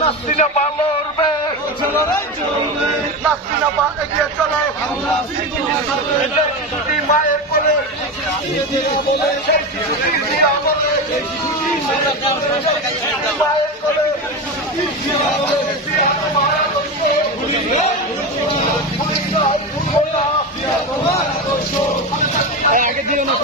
নাসরিনা পা লড়বে, নাসরিনা পা এগিয়ে চলে, শিশুটি মায়ের কোলে, সেই শিশুটি দিয়া বলে, মায়ের কোলে আগে দিও না,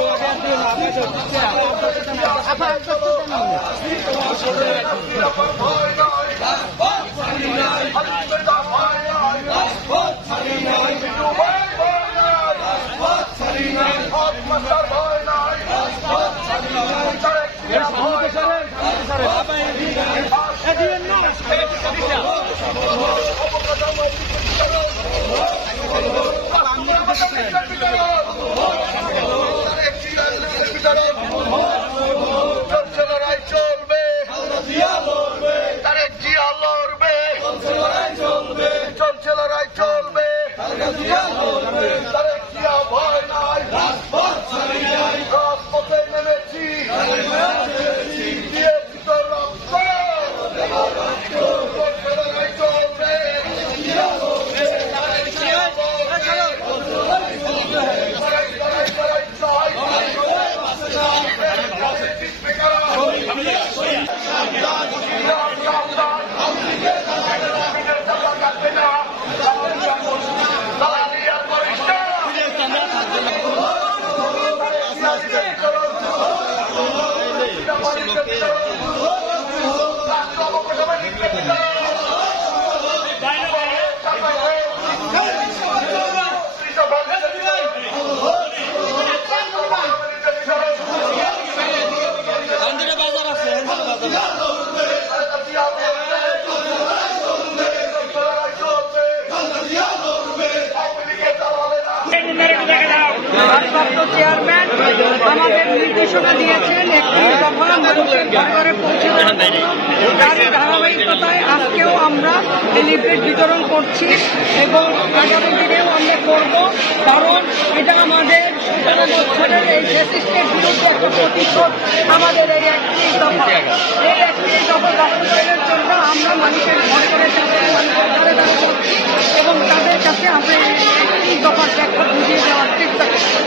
চেয়ারম্যান আমাদের নির্দেশনা দিয়েছেন একটি দফা মানুষের ঘরে পৌঁছে তারই ধারাবাহিকতায় আজকেও আমরা লিফলেট বিতরণ করছি এবং আগামী দিনেও আমরা করব, কারণ এটা আমাদের 17 বছরের এই ফ্যাসিস্টের বিরুদ্ধে একটা প্রতিশোধ। আমাদের এই একটি দফা বাস্তবায়নের জন্য আমরা মানুষের ঘরে ঘরে করছি এবং তাদের কাছে আমরা এই দফার ব্যাখ্যা বুঝিয়ে দেওয়ার চেষ্টা করছি।